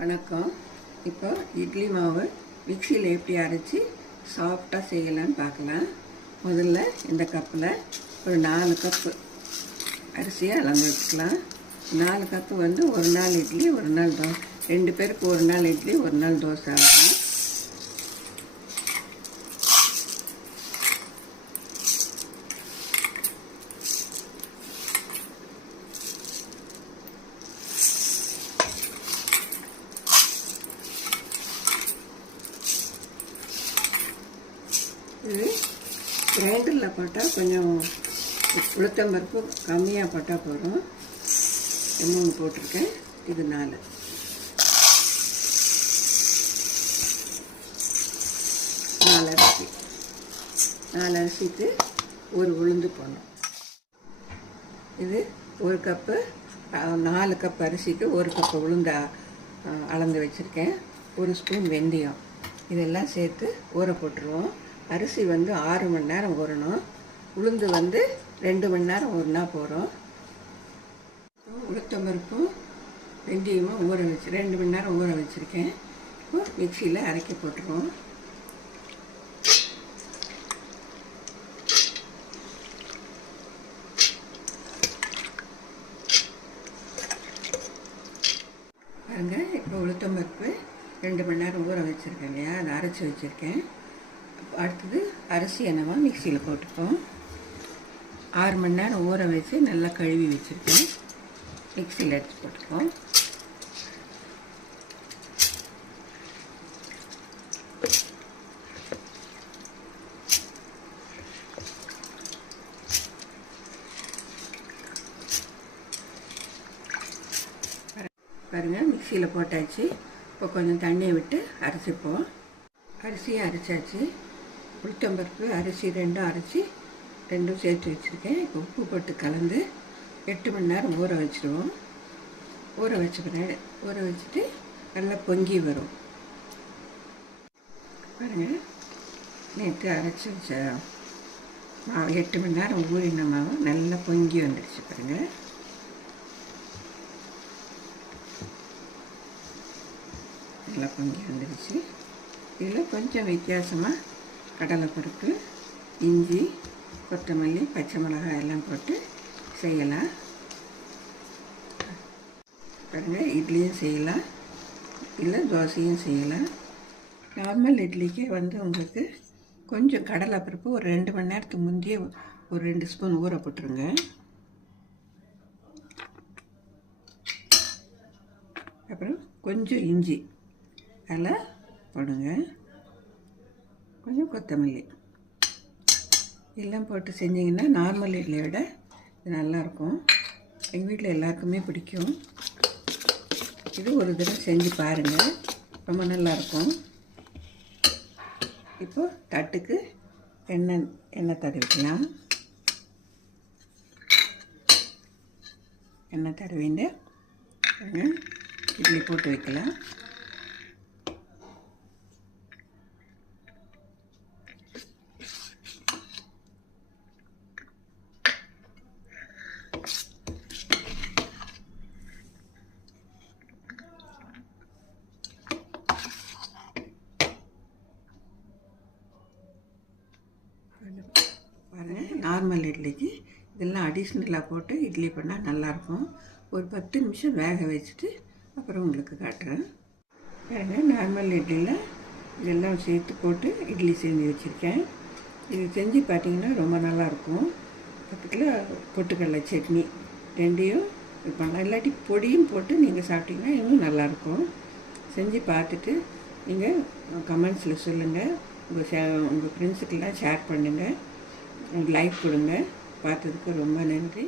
வணக்கம். இப்போ இட்லி மாவு மிக்சியில் எப்படி அரைச்சி சாஃப்டாக செய்யலான்னு பார்க்கலாம். முதல்ல இந்த கப்பில் ஒரு 4 கப்பு அரிசியை அளந்து வச்சுக்கலாம். 4 கப்பு வந்து ஒரு நாள் இட்லி ஒரு நாள் தோசை, 2 பேருக்கு ஒரு நாள் இட்லி ஒரு நாள் தோசை ஆகும். இது கிரைண்டரில் போட்டால் கொஞ்சம் உளுத்தம்பருப்பு கம்மியாக போட்டால் போதும். 3 போட்டிருக்கேன், இது 4. நாலு அரிசிக்கு ஒரு உளுந்து போடணும். இது 1 கப்பு, 4 கப் அரிசிக்கு 1 கப்பு உளுந்து அளந்து வச்சுருக்கேன். 1 ஸ்பூன் வெந்தயம், இதெல்லாம் சேர்த்து ஊற போட்டுருவோம். அரிசி வந்து 6 மணி நேரம் ஊறணும். உளுந்து வந்து 2 மணி நேரம் ஊறினா போகிறோம். உளுத்தம்பருப்பும் வெந்தயமும் 2 மணி நேரம் ஊற வச்சுருக்கேன். இப்போ மிக்சியில் அரைக்க போட்டுருவோம். பாருங்கள், இப்போ உளுத்தம்பருப்பு 2 மணி நேரம் ஊற வச்சுருக்கேன் இல்லையா, அதை அரைச்சி வச்சுருக்கேன். அடுத்தது அரிசியை நம்ம மிக்சியில் போட்டுப்போம். 6 மணி நேரம் ஊற வச்சு நல்லா கழுவி வச்சுருக்கேன். மிக்சியில் எடுத்து போட்டுப்போம். பாருங்கள், மிக்சியில் போட்டாச்சு. இப்போ கொஞ்சம் தண்ணியை விட்டு அரைச்சிப்போம். அரிசியை அரைச்சாச்சு. உளுத்தம்பருப்பு அரிசி ரெண்டும் சேர்த்து வச்சுருக்கேன். இப்போ உப்பு போட்டு கலந்து 8 மணி நேரம் ஊற வச்சுருவோம். ஊற வச்சுட்டு நல்லா பொங்கி வரும். பாருங்கள், நேற்று அரைச்சி வச்ச மாவு 8 மணி நேரம் ஊறின மாவு நல்லா பொங்கி வந்துடுச்சு. பாருங்கள், நல்லா பொங்கி வந்துடுச்சு. இதில் கொஞ்சம் வித்தியாசமாக கடலைப்பருப்பு, இஞ்சி, கொத்தமல்லி, பச்சை மிளகாய் எல்லாம் போட்டு செய்யலாம். பாருங்கள், இட்லியும் செய்யலாம், இல்லை தோசையும் செய்யலாம். நார்மல் இட்லிக்கு வந்து உங்களுக்கு கொஞ்சம் கடலைப்பருப்பு ஒரு 2 மணி நேரத்துக்கு முந்தைய ஒரு 2 ஸ்பூன் ஊற போட்டுருங்க. அப்புறம் கொஞ்சம் இஞ்சி அதில் போடுங்க, கொஞ்சம் கொத்தமல்லி எல்லாம் போட்டு செஞ்சிங்கன்னா நார்மல் இட்லியை விட இது நல்லாயிருக்கும். எங்கள் வீட்டில் எல்லாருக்குமே பிடிக்கும். இது ஒரு தடவை செஞ்சு பாருங்கள், ரொம்ப நல்லாயிருக்கும். இப்போது தட்டுக்கு எண்ணெய் தடவிக்கலாம். எண்ணெய் தடவிண்டு இட்லி போட்டு வைக்கலாம். பாருங்கள், நார்மல் இட்லிக்கு இதெல்லாம் அடிஷ்னலாக போட்டு இட்லி பண்ணால் நல்லாயிருக்கும். ஒரு 10 நிமிஷம் வேக வச்சுட்டு அப்புறம் உங்களுக்கு காட்டுறேன். பாருங்கள், நார்மல் இட்லியில் இதெல்லாம் சேர்த்து போட்டு இட்லி செஞ்சு வச்சுருக்கேன். இது செஞ்சு பார்த்தீங்கன்னா ரொம்ப நல்லாயிருக்கும். பக்கத்தில் பொட்டுக்கடலை சட்னி ரெண்டையும் பண்ணலாம். இல்லாட்டி பொடியும் போட்டு நீங்கள் சாப்பிட்டீங்கன்னா இன்னும் நல்லாயிருக்கும். செஞ்சு பார்த்துட்டு நீங்கள் கமெண்ட்ஸில் சொல்லுங்கள். உங்கள் ஃப்ரெண்ட்ஸுக்கெல்லாம் ஷேர் பண்ணுங்கள், லைக் கொடுங்க. பார்த்ததுக்கு ரொம்ப நன்றி.